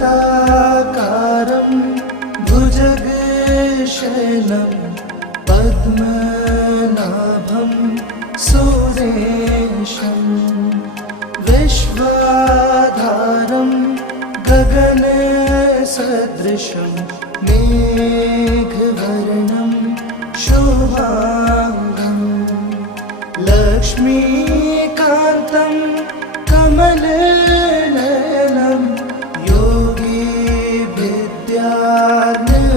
शान्ताकारं भुजगशयनं पद्मनाभं सुरेशं विश्वाधारं गगनसदृशं मेघवर्णं शुभांगं लक्ष्मीकान्तं कमलनयनं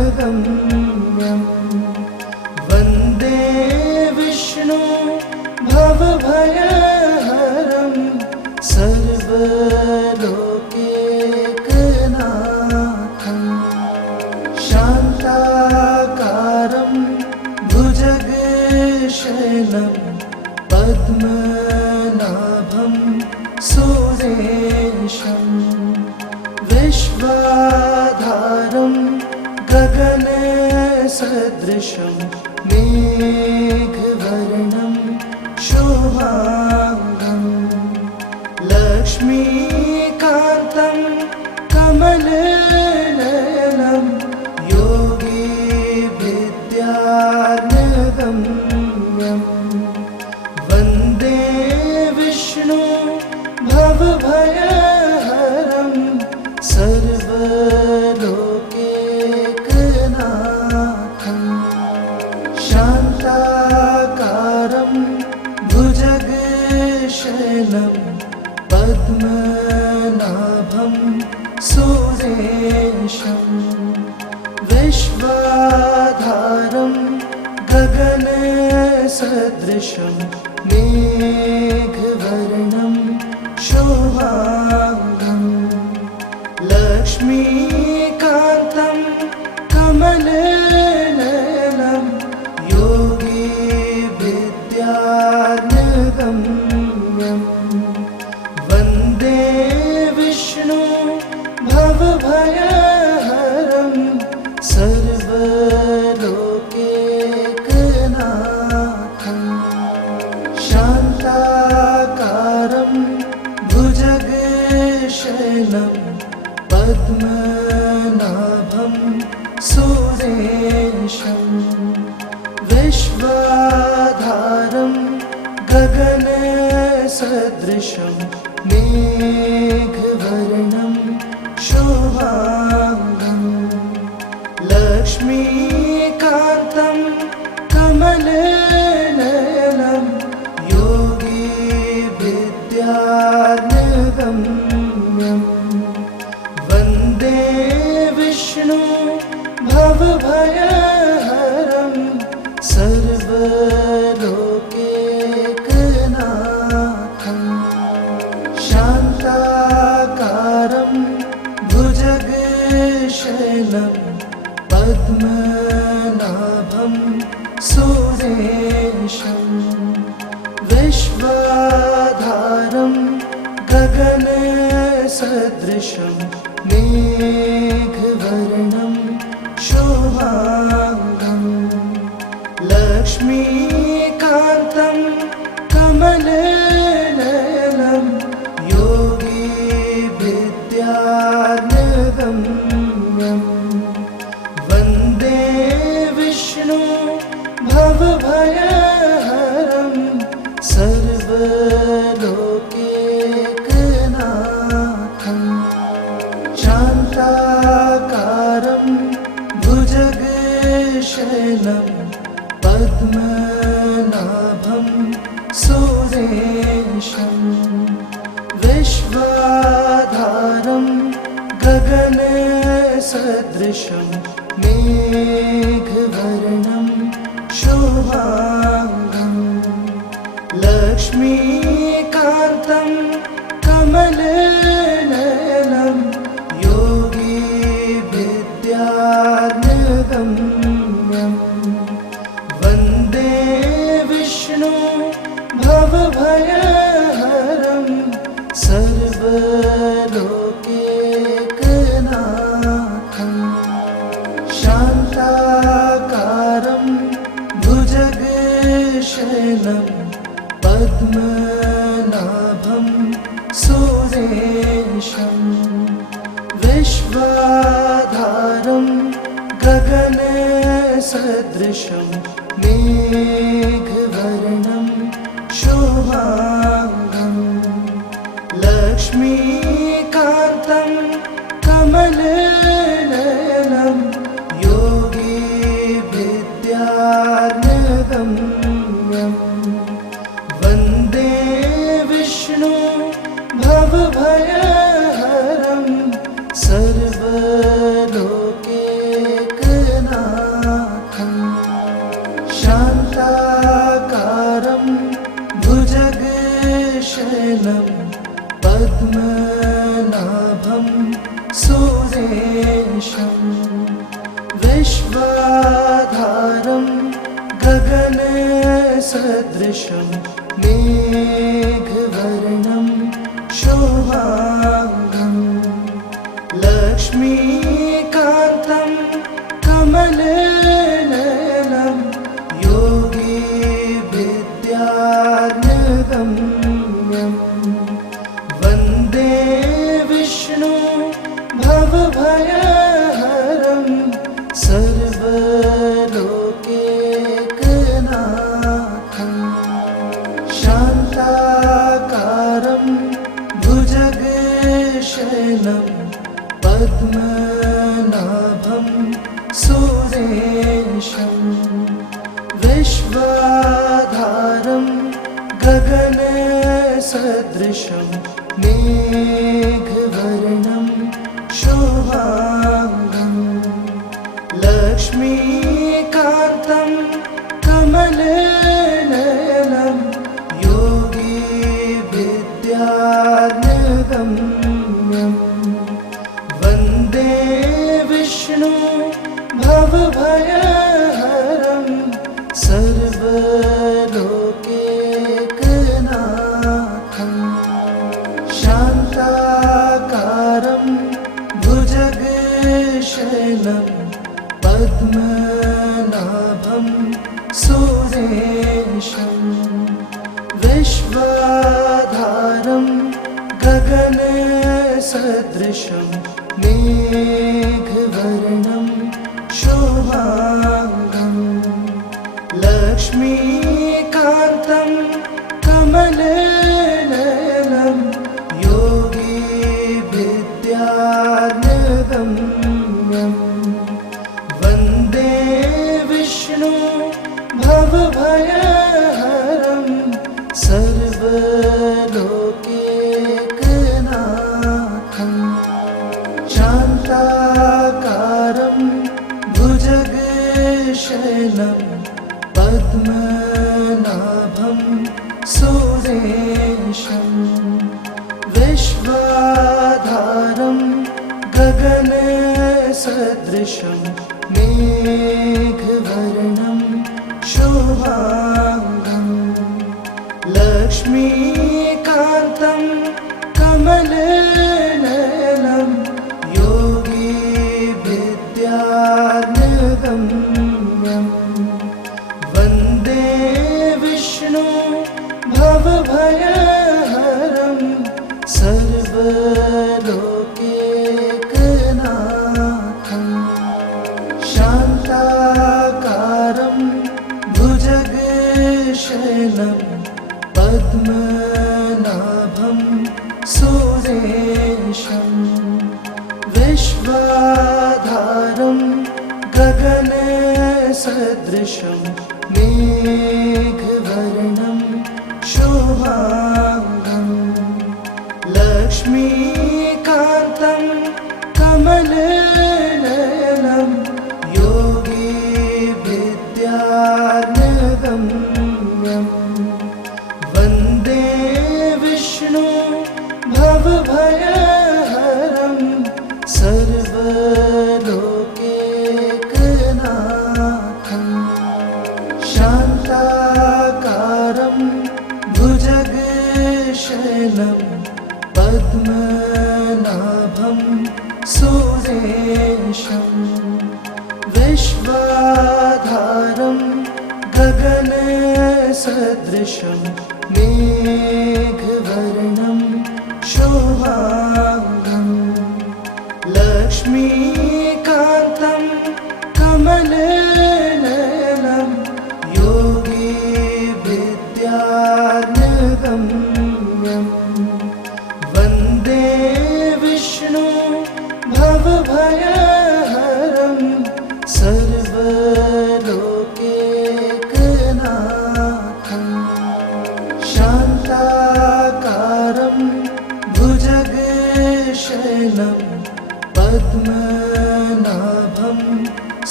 योगिविद्यानगम्यं वन्दे विष्णु भवभयहरं सर्वलोकैकनाथं शान्ताकारं भुजगशयनं पद्मनाभं सुरेशं विश्वाधारं गगनसदृशं मेघवर्णं शुभांगं लक्ष्मीकान्तं कमलनयनं योगिविद्यानगम्यं वन्दे विष्णु भवभयहरं सर्वलोकैकनाथं शान्ताकारं भुजगशयनं पद्मनाभं सुरेशं विश्वाधारं गगनसदृशं मेघवर्णं शुभांगं लक्ष्मीकान्तं कमलनयनं योगिविद्यानगम्यं वन्दे विष्णु भवभयहरं सर्वलोकैकनाथं शान्ताकारं भुजगशयनं पद्मनाभं सुरेशं विश्वाधारं गगनसदृशं मेघवर्णं शुभांगं लक्ष्मीकान्तं कमलनयनं योगिविद्यानगम्यं वन्दे विष्णु भवभयहरं सर्वलोकैकनाथं शान्ताकारं भुजगशयनं पद्मनाभं सुरेशं विश्वाधारं गगनसदृशं मेघवर्णं शुभांगं लक्ष्मीकान्तं कमलनयनं योगिविद्यानगम्यं वन्दे विष्णु भवभयहरं सर्वलोकैकनाथं शान्ताकारं भुजगशयनं पद्मनाभं सुरेशं विश्वाधारं गगनसदृशं मेघवर्णं शुभांगं लक्ष्मीकान्तं कमलनयनं योगिविद्यानगम्यं वन्दे विष्णु भवभयहरं सर्वलोकैकनाथं शान्ताकारं भुजगशयनं पद्मनाभं सुरेशं विश्वाधारं विश्वाधारं गगनसदृशं मेघवर्णं शुभांगं लक्ष्मीकान्तं कमलनयनं योगिविद्यानगम्यं वन्दे विष्णु भवभयहरं सर्वलोकैकनाथं शान्ताकारं भुजगशयनं पद्मनाभं सुरेशं विश्वाधारं गगनसदृशं मेघवर्णं शुभांगं लक्ष्मीकान्तं कमलनयनं योगिविद्यानगम्यं वन्दे विष्णु भवभयहरं सर्वलोकैकनाथं शान्ताकारं भुजगशयनं पद्मनाभं सुरेशं विश्वाधारं गगनसदृशं मेघवर्णं शुभांगं लक्ष्मीकान्तं कमलनयनं योगिविद्यानगम्यं वन्दे विष्णु भवभयहरं सर्वलोकैकनाथं शान्ताकारं भुजगशयनं पद्मनाभं सुरेशं विश्वाधारं गगनसदृशं मेघवर्णं शुभांगं लक्ष्मीकान्तं कमलनयनं योगिविद्यानगम्यं वन्दे विष्णु भवभयहरं सर्वलोकैकनाथं शान्ताकारं भुजगशयनं पद्मनाभं सुरेशं विश्वाधारं गगनसदृशं मेघवर्णं शुभांगं लक्ष्मीकान्तं कमलनयनं योगिविद्यानगम्यं वन्दे विष्णु भवभयहरं सर्वलोकैकनाथं शान्ताकारं भुजगशयनं पद्मनाभं सुरेशं विश्वाधारं गगनसदृशं मेघवर्णं शुभांगं लक्ष्मीकान्तं कमलनयनं योगिविद्यानगम्यं वन्दे विष्णु भवभयहरं सर्वलोकैकनाथं शान्ताकारं भुजगशयनं पद्मनाभं सुरेशं विश्वाधारं गगनसदृशं मेघवर्णं शुभांगं लक्ष्मीकान्तं शयनं पद्मनाभं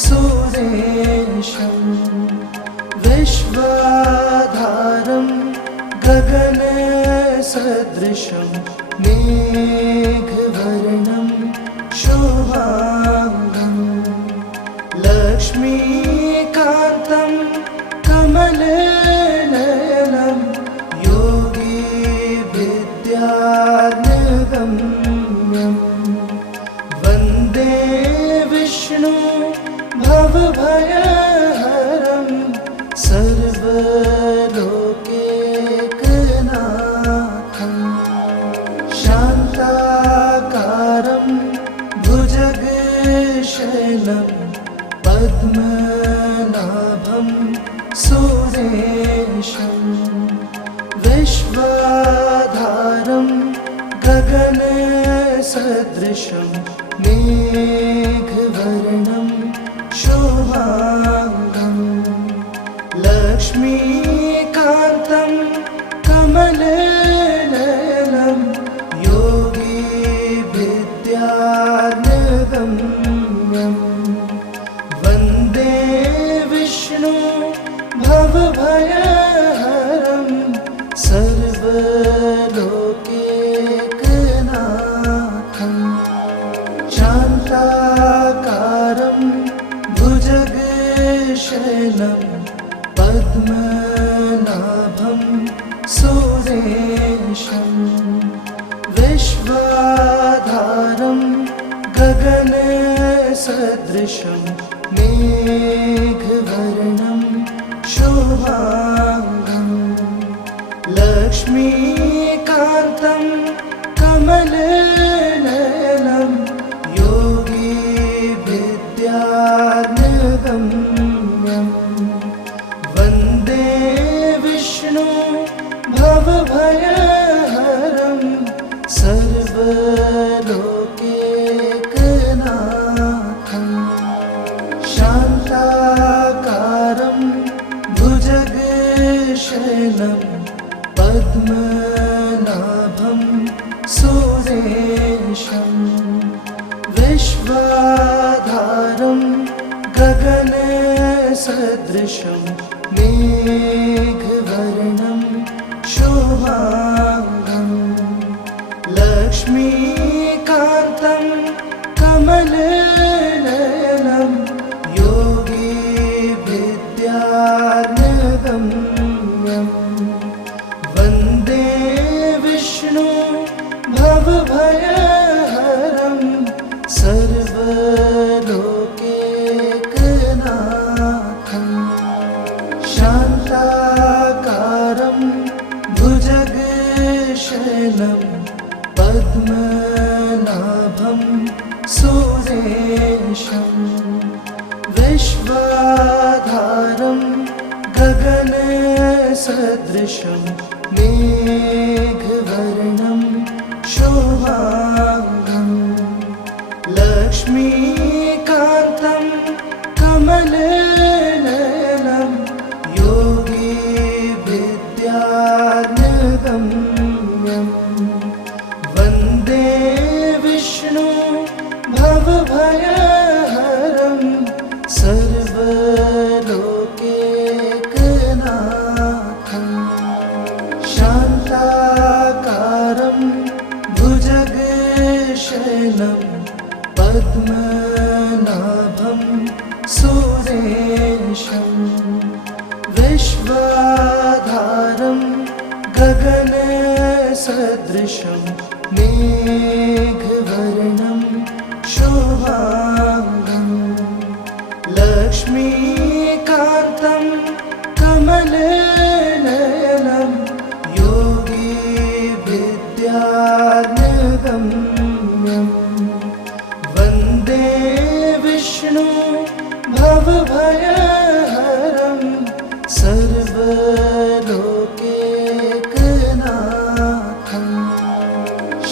सुरेशं विश्वाधारं गगनसदृशं मेघवर्णं शुभांगं लक्ष्मीकान्तं कमलनयनं योगिविद्यागम्यं वन्दे विष्णु भवभयहरं सर्वलोकैकनाथं शान्ताकारं भुजगशयनं पद्मनाभं सुरेशं विश्वाधारं गगनसदृशं मेघवर्णं शुभांगं लक्ष्मीकान्तं कमलनयनं योगिविद्यागम्यं वन्दे विष्णु भवभयहरं सर्वलोकैकनाथं शान्ताकारं भुजगशयनं पद्मनाभं सुरेशं विश्वाधारं गगनसदृशं मेघवर्णं शुभांगं लक्ष्मीकान्तं कमलनयनं योगिविद्यागम्यं वन्दे विष्णु भवभयहरं सर्वलोकैकनाथं शान्ताकारं भुजगशयनं पद्मनाभं सुरेशं विश्वाधारं गगनसदृशं मेघवर्णं शुभांगं लक्ष्मीकान्तं कमलनयनं योगिविद्यागम्यं वन्दे विष्णु भवभयहरं सर्वलोकैकनाथं शान्ताकारं भुजगशयनं पद्मनाभं सुरेशं विश्वाधारं गगनसदृशं मेघवर्णं शुभांगं लक्ष्मीकान्तं कमलनयनं योगिविद्यागम्यं वन्दे विष्णु भवभयहरं सर्वलोकैकनाथं शान्ताकारं भुजगशयनं पद्मनाभं सुरेशं विश्वाधारं गगनसदृशं मेघवर्णं शुभांगं लक्ष्मीकान्तं कमलनयनं योगिविद्यागम्यं वन्दे विष्णु भवभयहरं सर्वलोकैकनाथं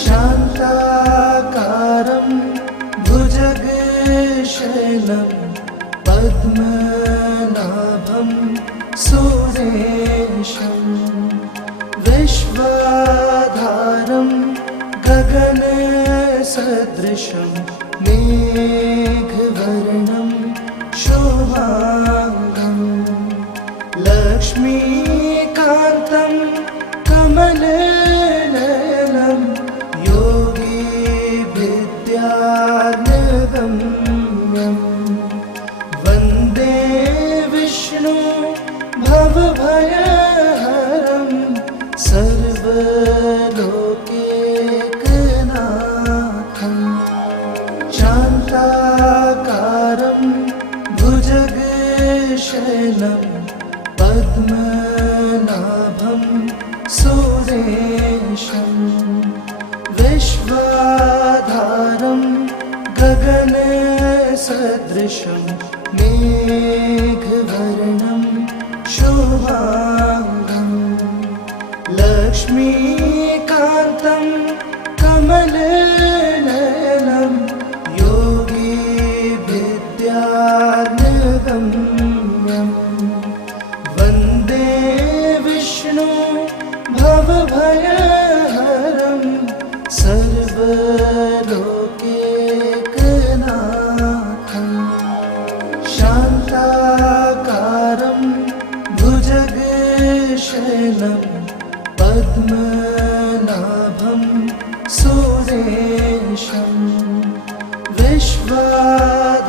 शान्ताकारं भुजगशयनं पद्मनाभं सुरेशं विश्वाधारं गगन गगनसदृशं मेघवर्णं शुभाङ्गं लक्ष्मीकान्तं कमलनयनं योगिविद्यानगम्यं वन्दे विष्णु भवभयहरं सर्वलोकैकनाथं शान्ताकारं भुजगशयनं पद्मनाभं सुरेशं विश्वाधारं गगनसदृशं मेघवर्णं शुभाङ्गं लक्ष्मीकान्तं कमलनयनं योगिविद्यानगम्यं वन्दे विष्णु भवभयहरं सर्वलोकैकनाथं शान्ताकारं भुजगशयनं पद्मनाभं सुरेशं विश्वाधारं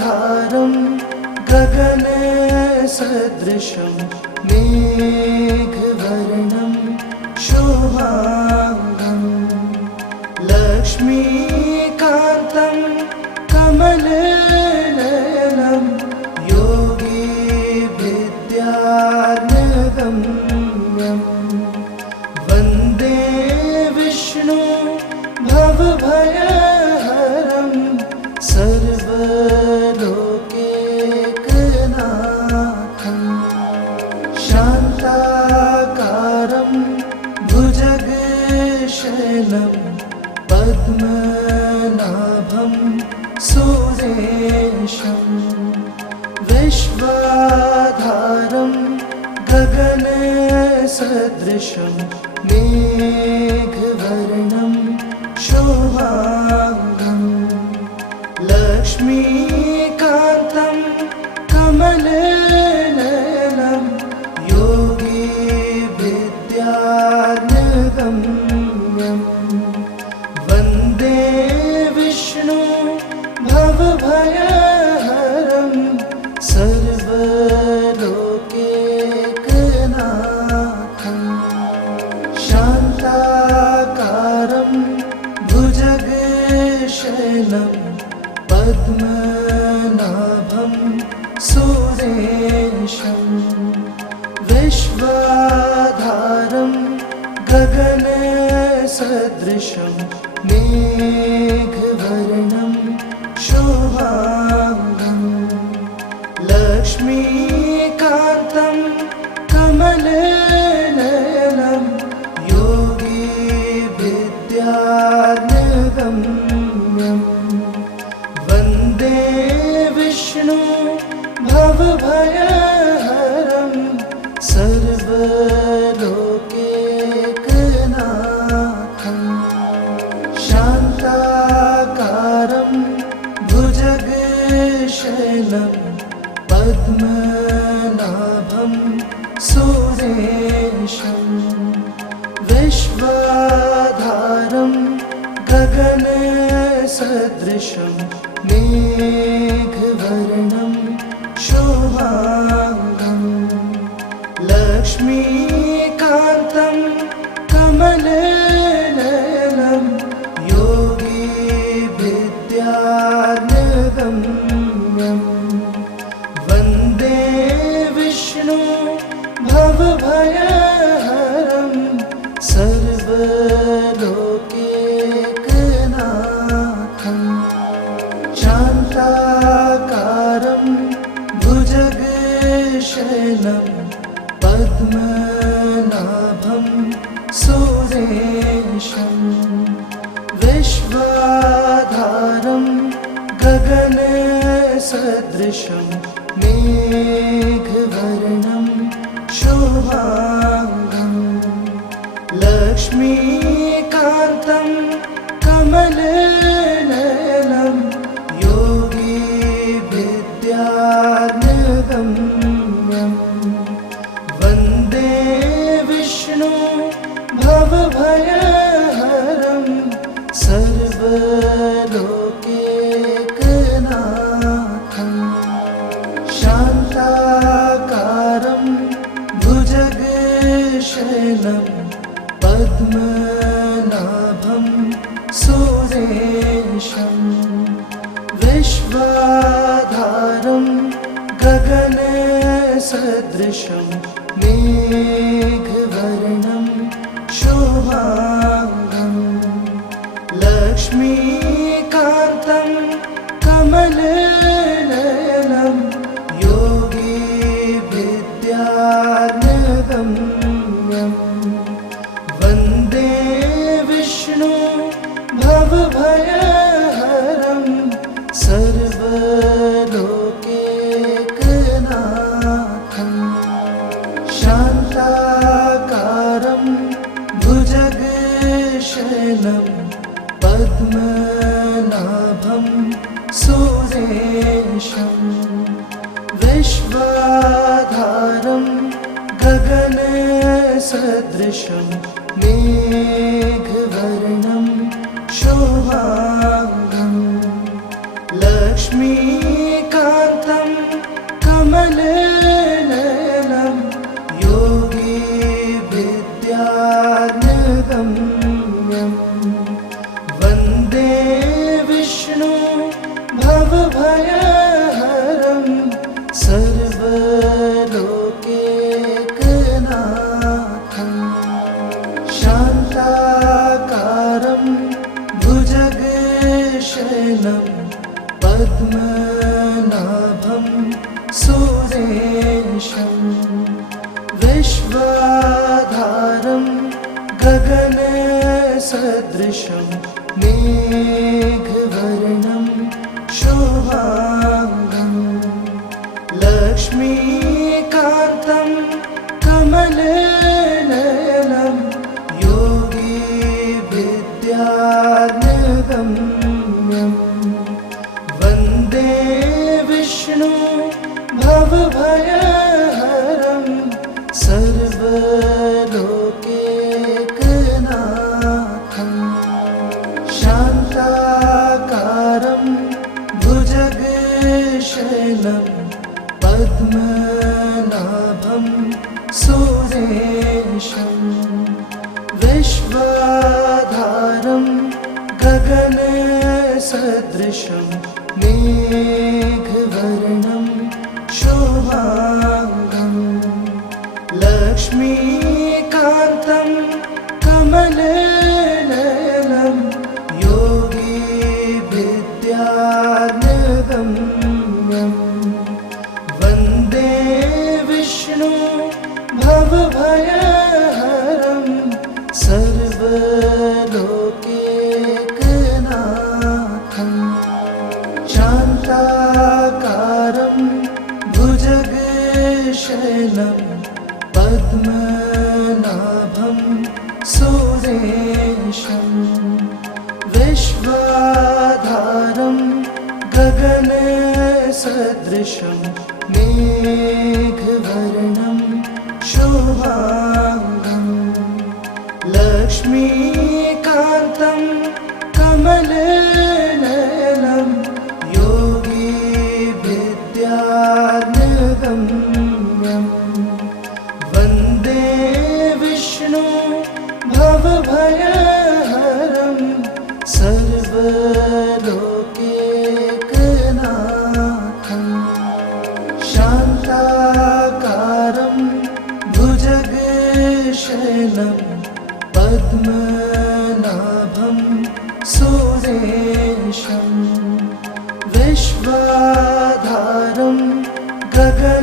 गगनसदृशं मेघवर्णं शुभाङ्गं लक्ष्मीकान्तं कमलनयनं योगिविद्यानगम्यं वन्दे विष्णु भवभयहरं सर्वलोकैकनाथं शान्ताकारं भुजगशयनं पद्मनाभं सुरेशं विश्वाधारं गगनसदृशं मेघवर्णं शुभाङ्गं लक्ष्मीकान्तं कमलनयनं योगिविद्यानगम्यं वन्दे विष्णु भवभयहरं सर्वलोकैकनाथं शान्ताकारं भुजगशयनं पद्मनाभं सुरेशं विश्वाधारं गगनसदृशं मेघवर्णं शुभाङ्गं लक्ष्मीकान्तं कमलनयनं योगिविद्यानगम्यं वन्दे विष्णु भवभयहरं सर्वलोकैकनाथं शान्ताकारं भुजगशयनं पद्मनाभं सुरेशं विश्वाधारं गगनसदृशं मेघवर्णं शुभाङ्गं लक्ष्मीकान्तं कमलनयनं योगिविद्यानगम्यं वन्दे विष्णु भवभयहरं सर्वलोकैकनाथं शान्ताकारं भुजगशयनं पद्मनाभं सुरेशं विश्वाधारं गगनसदृशं मेघवर्णं शुभाङ्गं लक्ष्मीकान्तं कमलनयनं शयनं पद्मनाभं सुरेशं विश्वाधारं गगनसदृशं मेघवर्णं शुभांगं लक्ष्मीकान्तं कमलनयनं योगिविद्यानगम्यं वन्दे विष्णु भवभयहरं सर्वलोकैकनाथं शान्ताकारं भुजगशयनं पद्मनाभं सुरेशं विश्वाधारं गगनसदृशं मेघवर्णं शुभांगं लक्ष्मीकान्तं कमलनयनं योगिविद्यानगम्यं वन्दे विष्णु भवभयहरं सर्वलोकैकनाथं शान्ताकारं भुजगशयनं पद्मनाभं सुरेशं विश्वाधारं गगनसदृशं मेघवर्णं शुभांगं लक्ष्मीकान्तं कमलनयनं योगिविद्यानगम्यं वन्दे विष्णु भवभयहरं सर्वलोकैकनाथं शान्ताकारं भुजगशयनं पद्मनाभं सुरेशं विश्वाधारं गगनसदृशं मेघवर्णं शुभांगं लक्ष्मीकान्तं कमलनयनं योगिविद्यानगम्यं वन्दे विष्णु भवभयहरं सर्वलोकैकनाथं शान्ताकारं भुजगशयनं पद्मनाभं सुरेशं विश्वाधारं गगनसदृशं मेघवर्णं शुभांगं लक्ष्मीकान्तं कमलनयनं योगिविद्यानगम्यं वन्दे विष्णु भवभयहरं सर्वलोकैकनाथं शान्ताकारं भुजगशयनं पद्मनाभं सुरेशं विश्वाधारं गगनसदृशं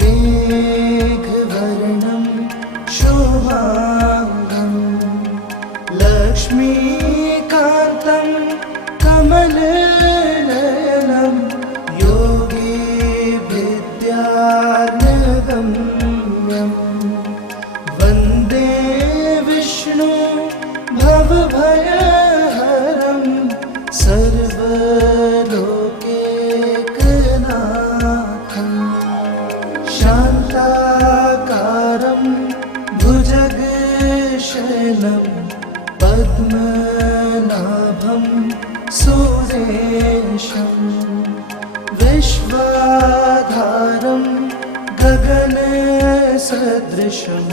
मेघवर्णं शुभांगं लक्ष्मीकान्तं कमलनयनं योगिविद्यानगम्यं वन्दे विष्णु भवभयहरं सर्वलोकैकनाथं शान्ताकारं भुजगशयनं पद्मनाभं सुरेशं विश्वाधारं गगन गगनसदृशं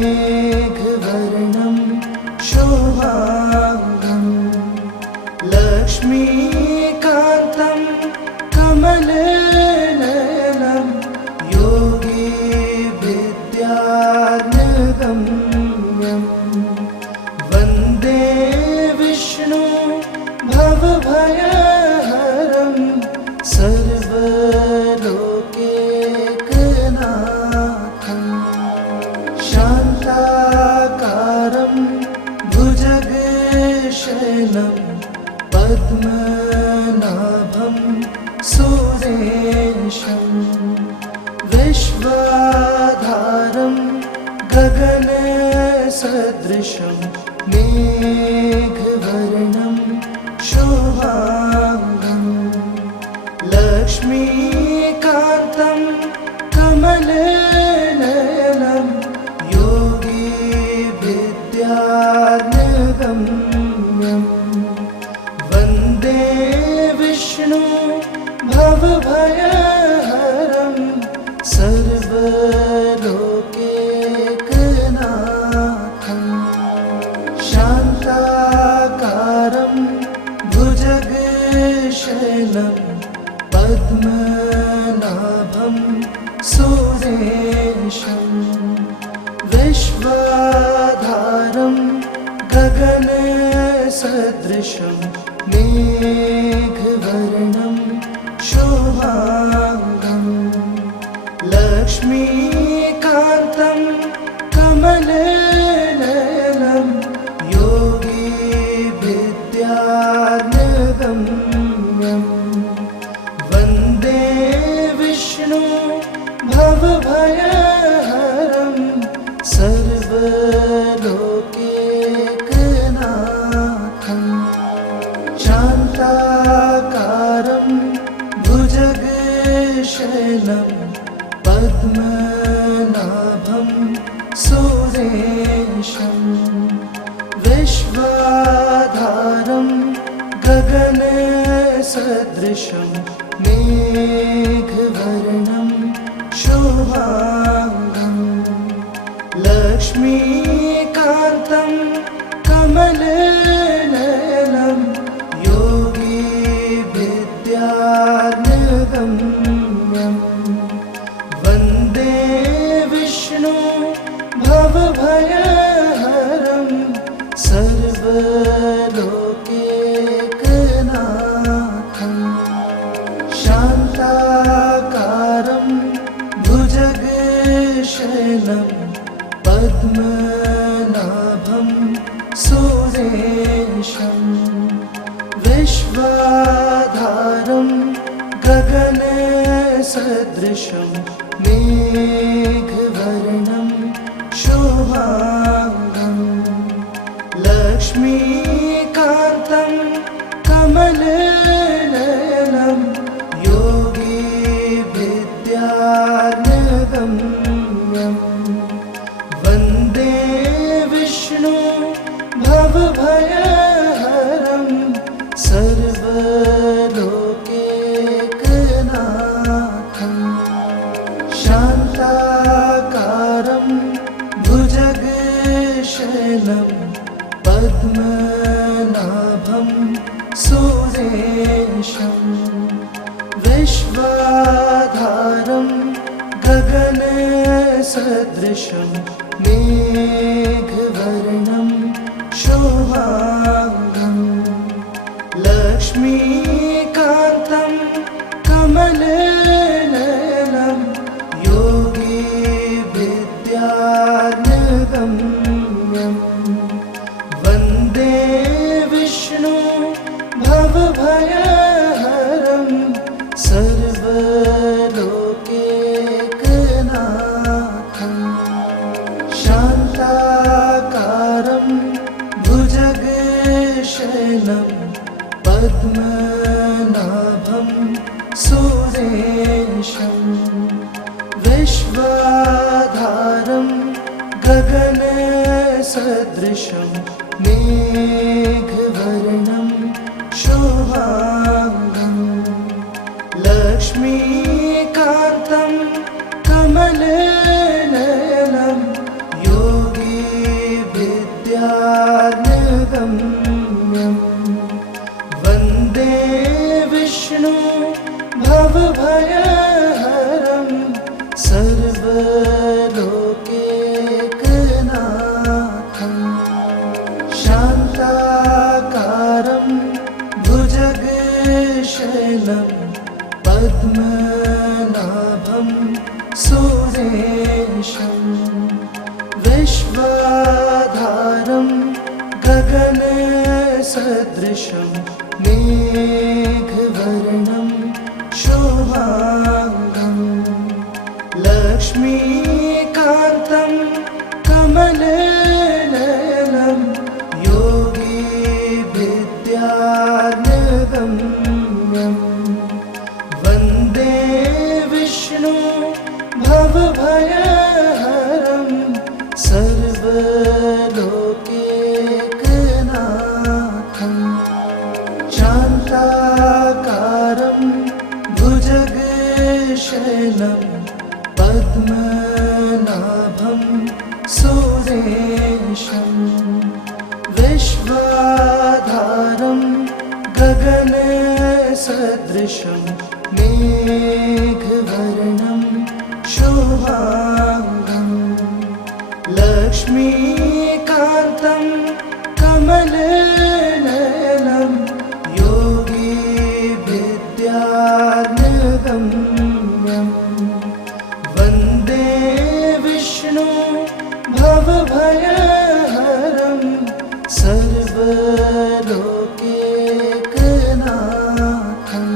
मेघवर्णं शोभाङ्गं लक्ष्मीकान्तं कमलनयनं योगी विद्यागम्यं वन्दे विष्णु भवभयहरं सर्वलोकैकनाथं शान्ताकारं भुजगशयनं पद्मनाभं सुरेशं विश्वाधारं गगनसदृशं मेघवर्णं शोभाङ्गं लक्ष्मीकान्तं कमलनयनं योगी विद्यागम्यं वन्दे विष्णु भवभयहरं सर्वलोकैकनाथं शान्ताकारं भुजगशयनं पद्मनाभं सुरेशं विश्वाधारं गगनसदृशं मेघवर्णं शोभाङ्गं लक्ष्मीकान्तं कमलनयनं योगी विद्यागम्यं वन्दे विष्णु भवभयहरं सर्वलोकैकनाथं शान्ताकारं भुजगशयनं पद्मनाभं सुरेशं विश्वाधारं गगनसदृशं मेघवर्णं शोभाङ्गं लक्ष्मीकान्तं कमलनयनं योगी विद्यागम्यं वन्दे विष्णु भवभयहरं सर्वलोकैकनाथं शान्ताकारं भुजगशयनं पद्मनाभं सुरेशं विश्वाधारं गगनसदृशं मेघवर्णं शोभाङ्गं लक्ष्मीकान्तं कमलनयनं योगी विद्यागम्यं वन्दे विष्णु भवभयहरं सर्वलोकैकनाथं शान्ताकारं भुजगशयनं पद्मनाभं सुरेशं विश्वाधारं गगनसदृशं मेघवर्णं शोभाङ्गं लक्ष्मीकान्तं कमलनयनं योगी विद्यागम्यं वन्दे विष्णु भवभयहरं सर्वलोकैकनाथं शान्ताकारं भुजगशयनं पद्मनाभं सुरेशं विश्वाधारं गगनसदृशं मेघवर्णं शोभाङ्गं लक्ष्मीकान्तं कमल भवभयहरं सर्वलोकैकनाथं शान्ताकारं भुजगशयनं पद्मनाभं सुरेशं विश्वाधारं गगनसदृशं मेघवर्णं शुभाङ्गं लक्ष्मीकान्तं कमलनयनं योगिविद्यानगम्यं वन्दे विष्णु भवभयहरं सर्वलोकैकनाथं शान्ताकारं भुजगशयनं पद्मनाभं सुरेशं विश्वाधारं गगनसदृशं मेघवर्णं शुभाङ्गं लक्ष्मीकान्तं कमलनयनं योगिविद्यानगम्यं वन्दे विष्णु भवभयहरं सर्वलोकैकनाथं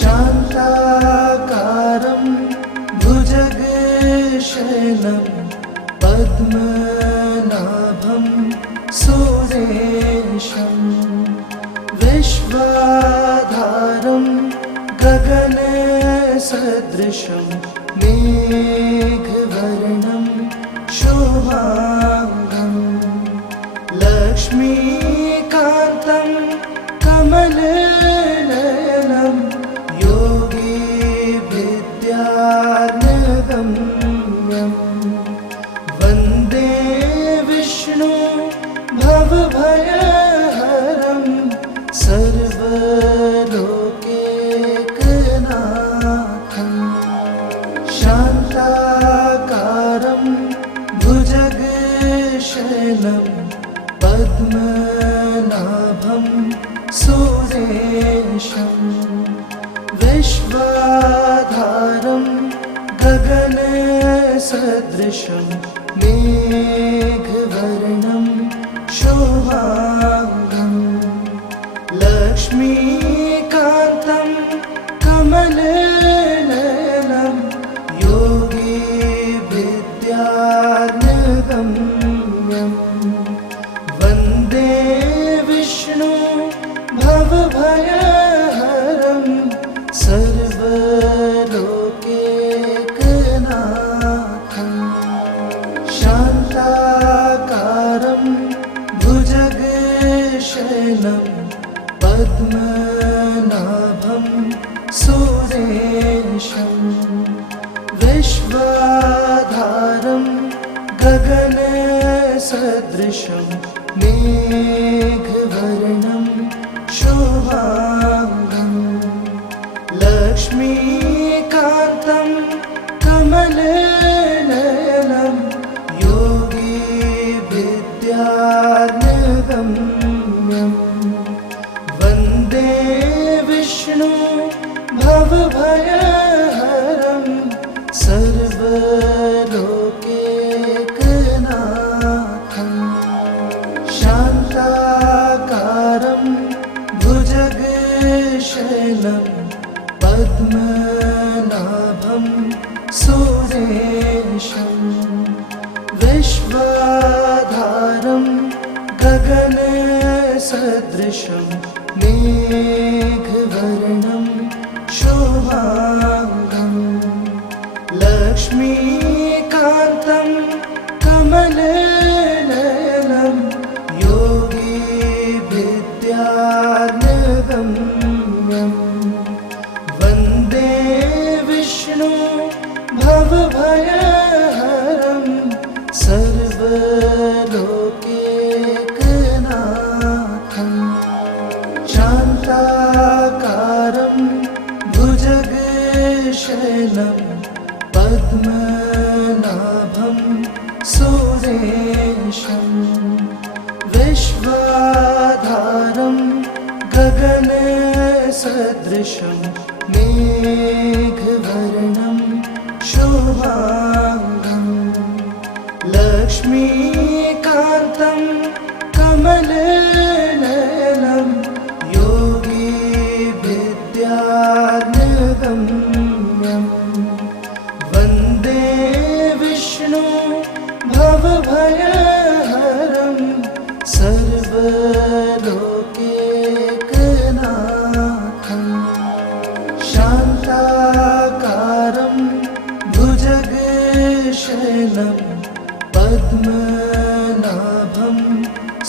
शान्ताकारं भुजगशयनं पद्मनाभं सुरेशं विश्वाधारं गगनसदृशं मेघवर्णं शुभाङ्गं लक्ष्मीकान्तं कमलनयनं योगिविद्यानगम्यं वन्दे विष्णु भवभयहरं सर्वलोकैकनाथं शान्ताकारं भुजगशयनं पद्मनाभं सुरेशं विश्वाधारं गगनसदृशं मेघवर्णं शुभाङ्गं लक्ष्मीकान्तं कमलनयनं योगिविद्यानगम्यं वन्दे विष्णु भवभयहरं सर्वलोकैकनाथं शान्ताकारं भुजगशयनं पद्मनाभं सुरेशं विश्वाधारं गगनसदृशं मेघवर्णं शुभाङ्गं लक्ष्मीकान्तं कमलनयनं योगिविद्यानगम्यं वन्दे विष्णु भवभयहरं सर्वलोकैकनाथं शान्ताकारं भुजगशयनं पद्मनाभं सुरेशं विश्वाधारं गगनसदृशं मेघवर्णं शुभाङ्गं लक्ष्मीकान्तं कमलनयनं योगिविद्यानगम्यं वन्दे विष्णु भवभयहरं सर्वलोकैकनाथं शान्ताकारं भुज जगदीशशयनं पद्मनाभं सुरेशं विश्वाधारं गगनसदृशं मेघवर्णं शुभांगं लक्ष्मीकान्तं कमलनयनं योगिविद्यागम्यं वन्दे विष्णु भवभयहरं सर्वलोकैकनाथं शान्ताकारं भुजगशयनं पद्मनाभं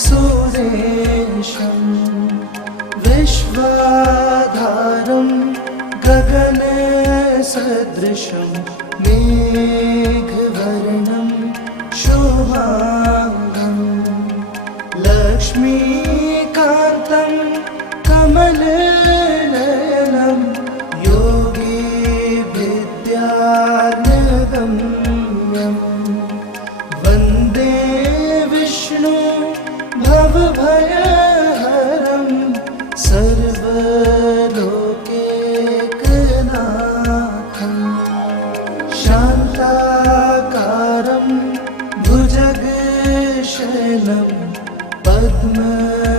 सुरेशं विश्वाधारं गगनसदृशं मेघवर्णं शुभांगं लक्ष्मीकान्तं कमलनयनं योगिविद्यागम्यं वन्दे विष्णु भवभयहरं सर्वलोकैकनाथं शान्ताकारं भुजगशयनं पद्मनाभं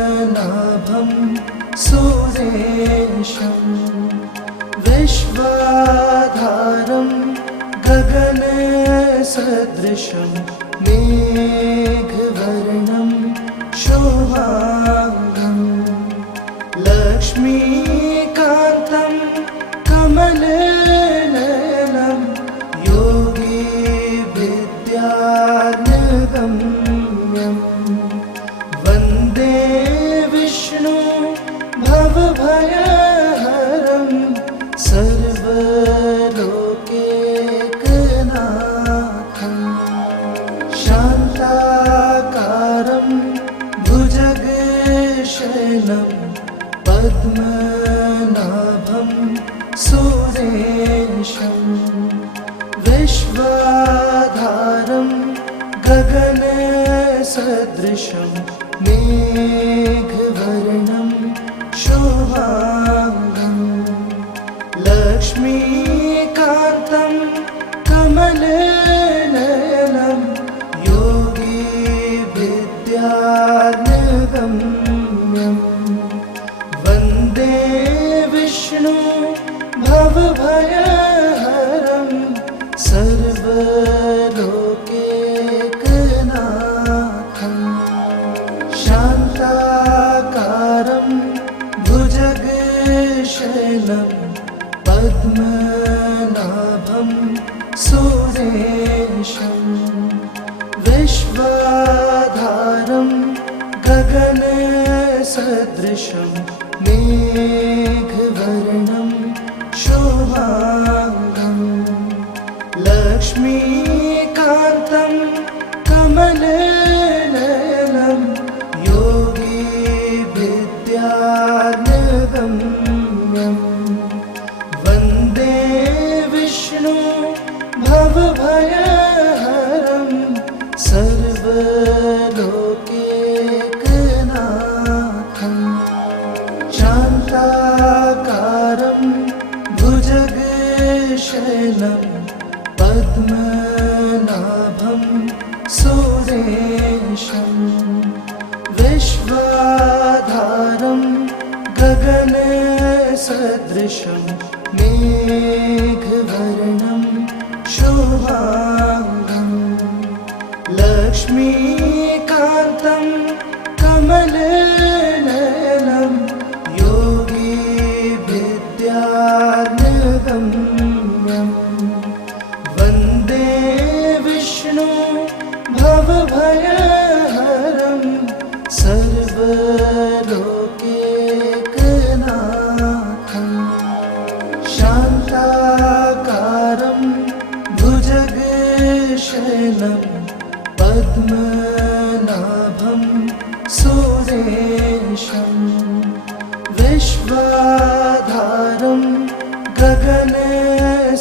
सुरेशं विश्वाधारं गगनसदृशं मेघवर्णं शुभांगं लक्ष्मीकान्तं कमलनयनं योगिविद्यागम्यं वन्दे विष्णु भवभयहरं सर्वलोकैकनाथं शान्ताकारं भुजगशयनं पद्मनाभं सुरेशं विश्वाधारं गगनसदृशं मेघवर्णं शुभांगं लक्ष्मीकान्तं कमलनयनं योगिविद्यागम्यं वन्दे विष्णु भवभयहरं सर्वलोकैकनाथं शान्ताकारं भुजगशयनं पद्मनाभं सुरेशं विश्वाधारं गगनसदृशं मेघवर्णं शुभांगं लक्ष्मीकान्तं कमलनयनं योगिविद्यागम्यं वन्दे विष्णु भवभयहरं सर्वलोकैकनाथं शान्ताकारं भुजगशयनं पद्मनाभं सुरेशं विश्वाधारं गगनसदृशं मेघवर्णं शुभांगं लक्ष्मीकान्तं कमलनयनं योगिविद्यागम्यं वन्दे विष्णु भवभयहरं सर्वलोकैकनाथं शान्ताकारं भुजगशयनं पद्मनाभं सुरेशं विश्वाधारं गगन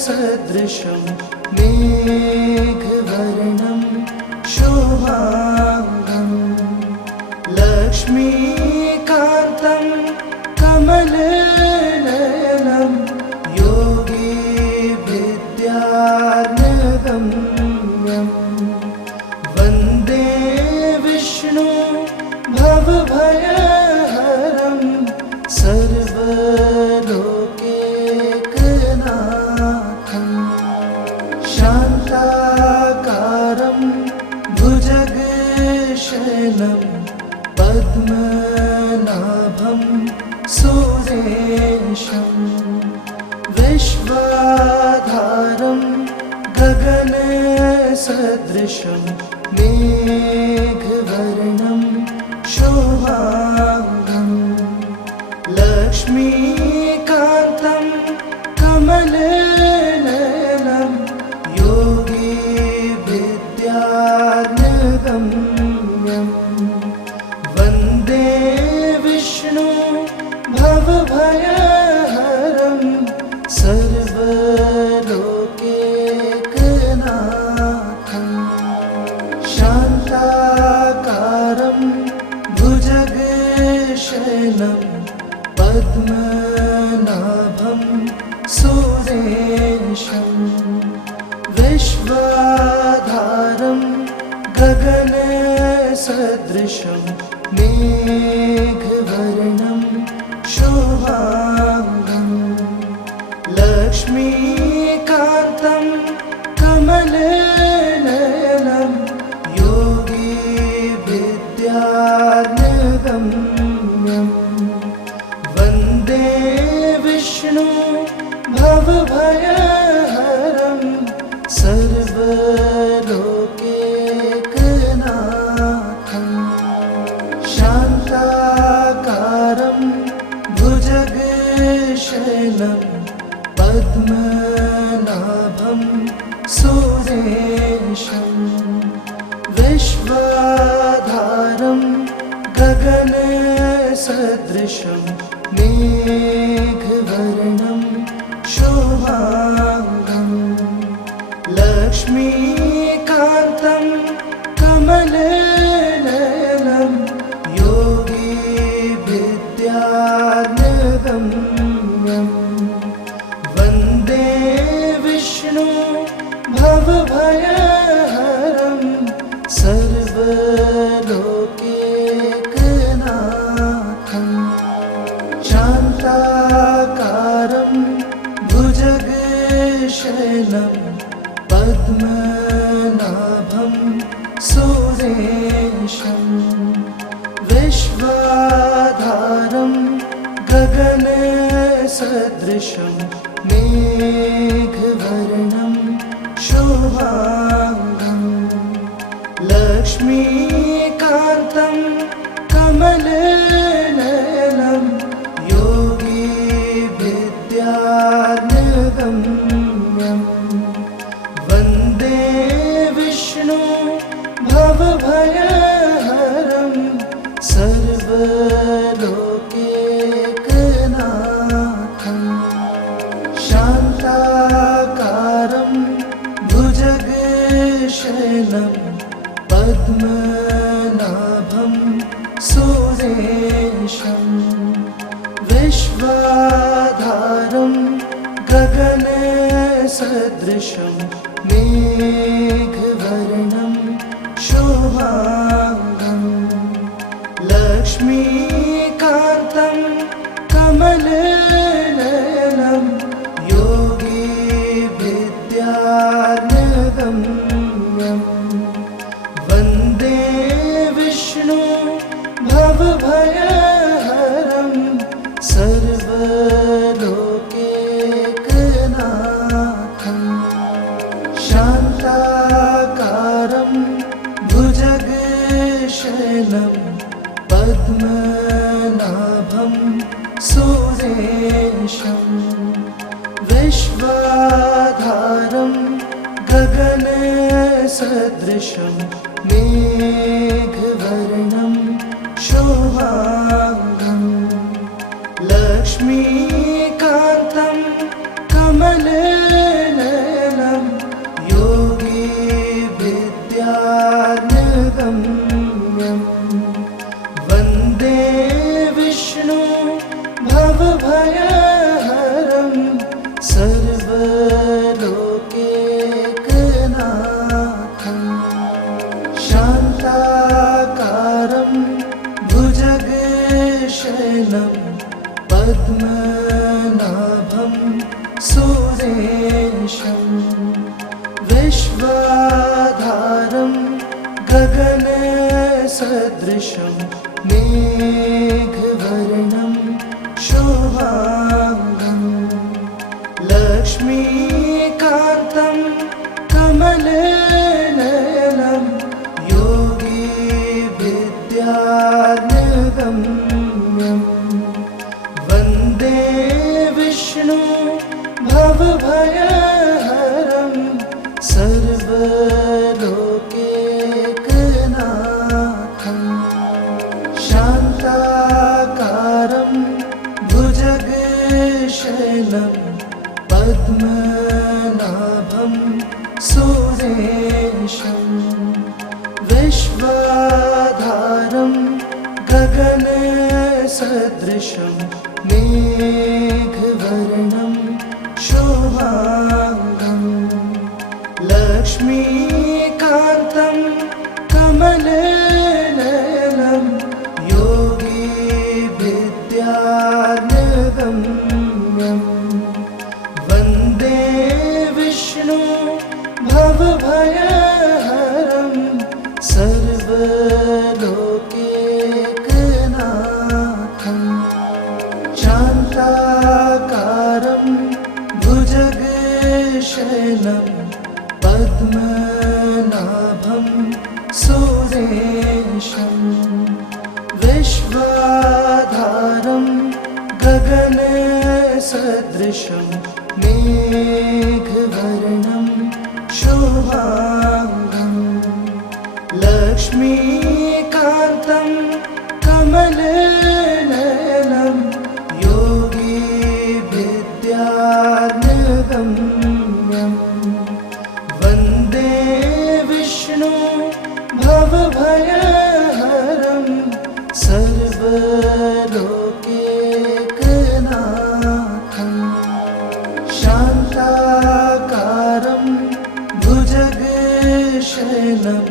गगनसदृशं मेघवर्णं शुभाङ्गं लक्ष्मीकान्तं कमलनयनं योगिविद्यानगम्यं वन्दे विष्णु भवभयहरं सर्वलोकैकनाथं शान्ताकारं भुजगशयनं पद्मनाभं सुरेशं विश्वाधारं गगनसदृशं मेघवर्णं शुभाङ्गं लक्ष्मीकान्तं कमलनयनं योगिविद्यानगम्यं वन्दे विष्णु भवभयहरं सर्वलोकैकनाथं शान्ताकारं भुजगशयनं पद्मनाभं सुरेशं विश्वाधारं गगनसदृशं मेघवर्णं शुभाङ्गं लक्ष्मीकान्तं कमलनयनं योगिविद्यानगम्यं वन्दे विष्णु भवभयहरं सर्वलोकैकनाथं शान्ताकारं भुजगशयनं पद्मनाभं सुरेशं विश्वाधारं गगनसदृशं मेघवर्णं शुभाङ्गं लक्ष्मीकान्तं कमलनयनं योगिविद्यानगम्यं वन्दे विष्णु भवभयहरं सर्वलोकैकनाथं शान्ताकारं भुजगशयनं पद्मनाभं सुरेशं विश्वाधारं गगनसदृशं मेघवर्णं शुभाङ्गं लक्ष्मीकान्तं कमलनयनं योगिविद्यानगम्यं वन्दे विष्णु भवभयहरं सर्वलोकैकनाथं शान्ताकारं भुजगशयनं पद्मनाभं सुरेशं विश्वाधारं गगनसदृशं मेघवर्णं शुभाङ्गं लक्ष्मीकान्तं कमलनयनं योगिविद्यानगम्यं वन्दे विष्णु भवभयहरं सर्वलोकैकनाथं शान्ताकारं भुजगशयनं पद्मनाभं सुरेशं विश्वाधारं गगनसदृशं मेघवर्णं शुभाङ्गं लक्ष्मीकान्तं कमलनयनं भवभयहरं सर्वलोकैकनाथं शान्ताकारं भुजगशयनं पद्मनाभं सुरेशं विश्वाधारं गगनसदृशं मेघवर्णं शुभाङ्गं लक्ष्मीकान्तं कमलनयनं योगिविद्यानगम्यं वन्दे विष्णु भवभयहरं सर्वलोकैकनाथं शान्ताकारं भुजगशयनं पद्मनाभं सुरेशं विश्वाधारं गगनसदृशं मेघवर्णं शुभाङ्गं लक्ष्मीकान्तं कमलनयनं योगिविद्यानगम्यं वन्दे विष्णु भवभयहरं सर्वलोकैकनाथं शान्ताकारं भुजगशयनं पद्मनाभं सुरेशं विश्वाधारं गगनसदृशं मेघवर्णं शुभाङ्गं लक्ष्मीकान्तं कमलनयनं योगिविद्यानगम्यं वन्दे विष्णु भवभयहरं सर्वलोकैकनाथं शान्ताकारं भुजगशयनं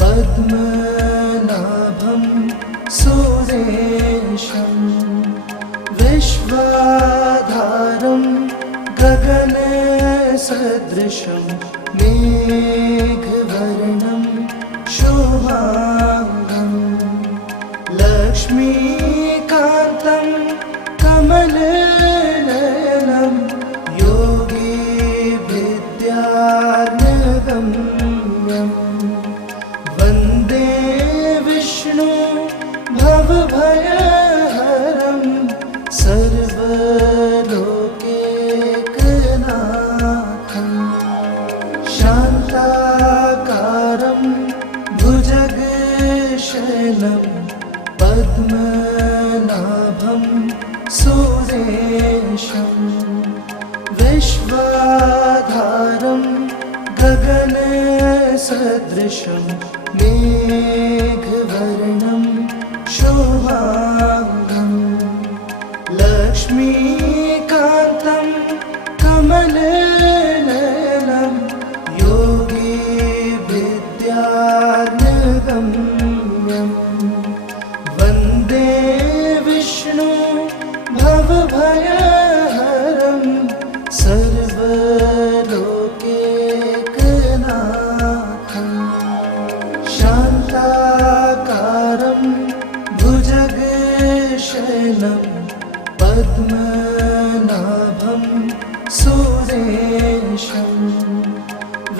पद्मनाभं सुरेशं विश्वाधारं गगनसदृशं मेघवर्णं शुभाङ्गं लक्ष्मीकान्तं कमलनयनं योगिविद्यानगम्यं वन्दे विष्णु भवभयहरं सर्वलोकैकनाथं शान्ताकारं भुजगशयनं पद्मनाभं सुरेशं विश्वाधारं गगनसदृशं मेघवर्णं शुभाङ्गं लक्ष्मीकान्तं कमलनयनं योगिविद्यानगम्यं वन्दे विष्णु भवभयहरं सर्वलोकैकनाथं शान्ताकारं भुजगशयनं पद्मनाभं सुरेशं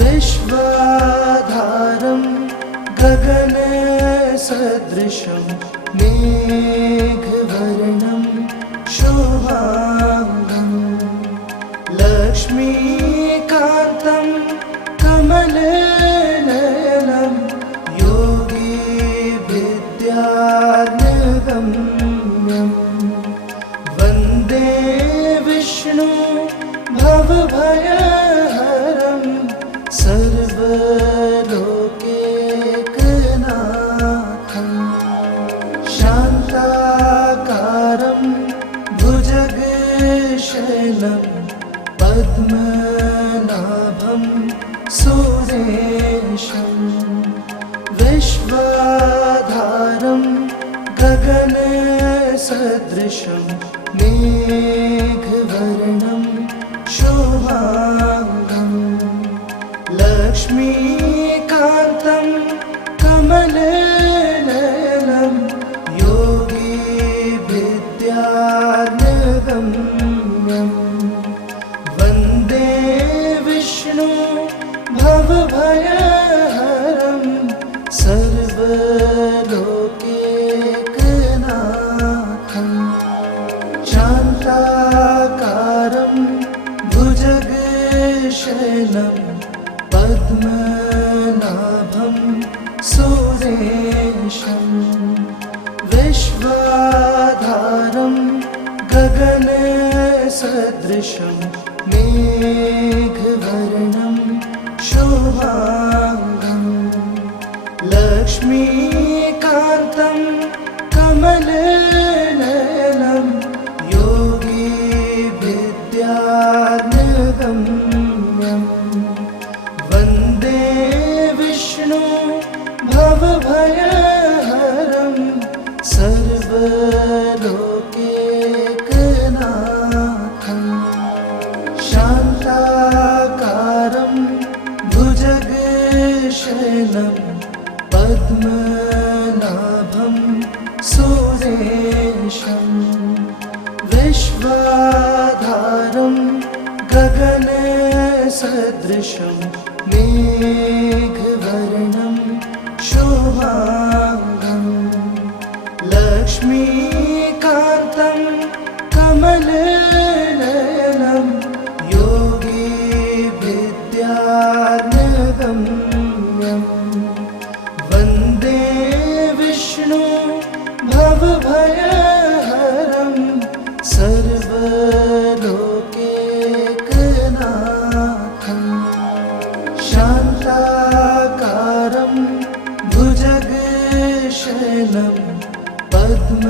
विश्वाधारं गगनसदृशं मेघवर्णं शुभाङ्गं लक्ष्मीकान्तं कमलनयनं योगिविद्यानगम्यं वन्दे विष्णु भवभयहरं सर्वलोकैकनाथं शान्ताकारं भुजग जगदीशशयनं पद्मनाभं सुरेशं विश्वाधारं गगनसदृशं मेघवर्णं शुभाङ्गं लक्ष्मीकान्तं कमलनयनं योगिविद्यागम्यं वन्दे विष्णु भवभयहरं सर्वलोकैकनाथं शान्ताकारं भुजगशयनं पद्मनाभं सुरेशं विश्वाधारं गगनसदृशं मेघवर्णं शुभाङ्गं लक्ष्मीकान्तं कमलनयनं योगिविद्यागम्यं वन्दे विष्णु भवभयहरं सर्वलोकैकनाथं शान्ताकारं भुजगशयनं पद्मनाभं सुरेशं विश्वाधारं गगनसदृशं मेघवर्णं शुभाङ्गं लक्ष्मीकान्तं कमलनयनं योगिविद्यागम्यं वन्दे विष्णु भवभयहरं सर्वलोकैकनाथं शान्ताकारं भुजगशयनं पद्मनाभं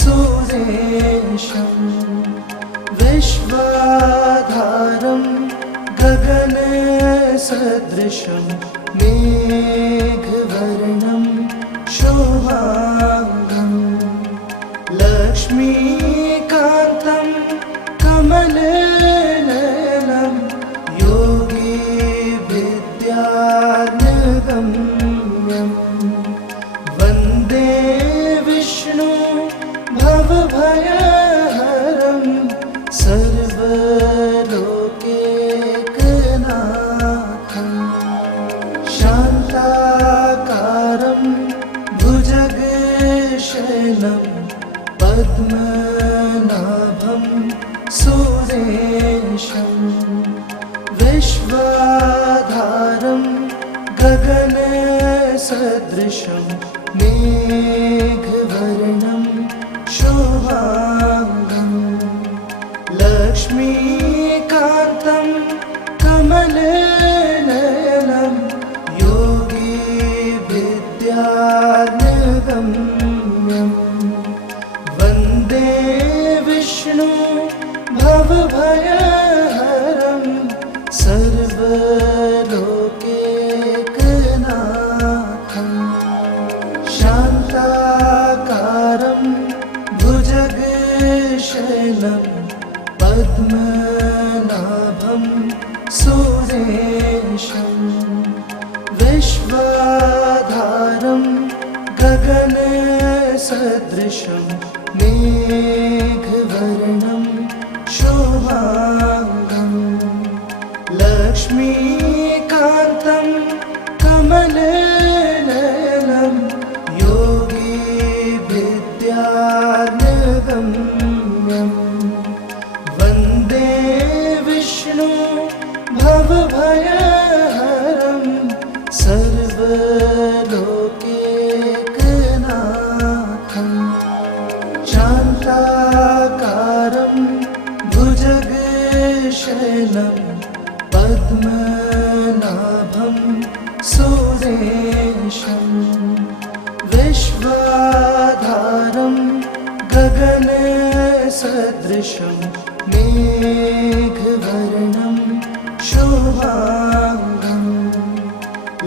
सुरेशं विश्वाधारं गगनसदृशं मेघवर्णं शुभाङ्गं लक्ष्मीकान्तं कमलनयनं योगिविद्यागम्यं वन्दे विष्णु भवभयहरं सर्वलोकैकनाथं शान्ताकारं भुजगशयनं पद्मनाभं सुरेशं विश्वाधारं गगनसदृशं मेघवर्णं शुभाङ्गं लक्ष्मीकान्तं कमलनयनं योगिविद्यागम्यं वन्दे विष्णु भवभयहरं सर्वलोकैकनाथं शान्ताकारं भुजगशयनं पद्मनाभं सुरेशं विश्वाधारं गगनसदृशं मेघवर्णं शुभाङ्गं लक्ष्मीकान्तं कमलनयनं योगिविद्यागम्यं वन्दे विष्णु भवभयहरं सर्वलोकैकनाथं शान्ताकारं भुजगशयनं पद्मनाभं सुरेशं विश्वाधारं गगन गगनसदृशं मेघवर्णं शुभाङ्गं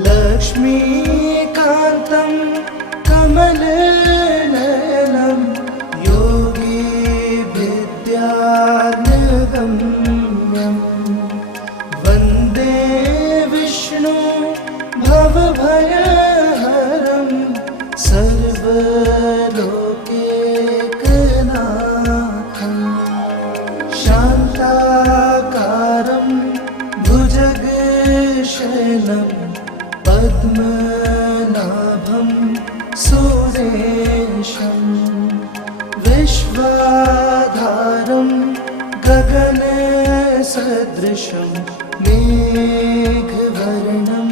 लक्ष्मीकान्तं कमलनयनं योगिविद्यानिगम्यं वन्दे विष्णु भवभयहरं सर्वलोकैकनाथं शान्ताकारं भुजगशयनं पद्मनाभं सुरेशं विश्वाधारं गगनसदृशं मेघवर्णं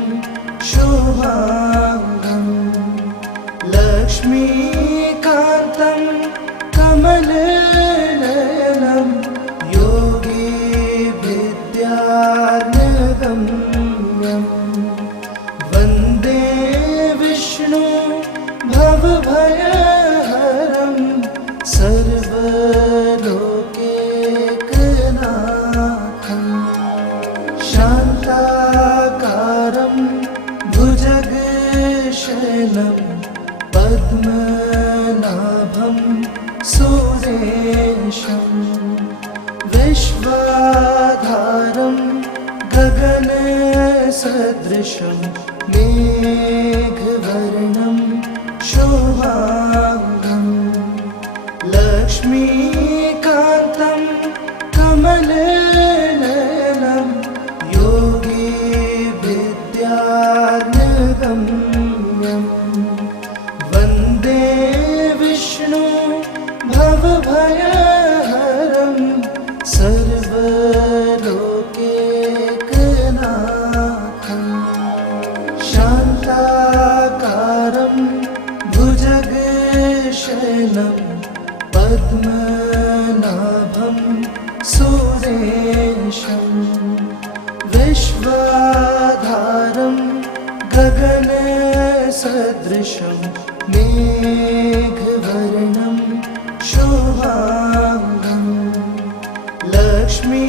शुभाङ्गं लक्ष्मीकान्तं कमलनयनं योगिविद्यानिगम्यं वन्दे विष्णु भवभयहरं सर्वलोकैकनाथं शान्ताकारं भुजगशयनं पद्मनाभं सुरेशं विश्वाधारं गगनसदृशं मेघवर्णं शुभाङ्गं लक्ष्मीकान्तं कमलनयनं योगिविद्यानिगम्यं वन्दे विष्णु भवभयहरं सर्वलोकैकनाथं शान्ताकारं भुजगशयनं पद्मनाभं सुरेशं विश्वाधारं गगनसदृशं मेघवर्णं शुभाङ्गं लक्ष्मीकान्तं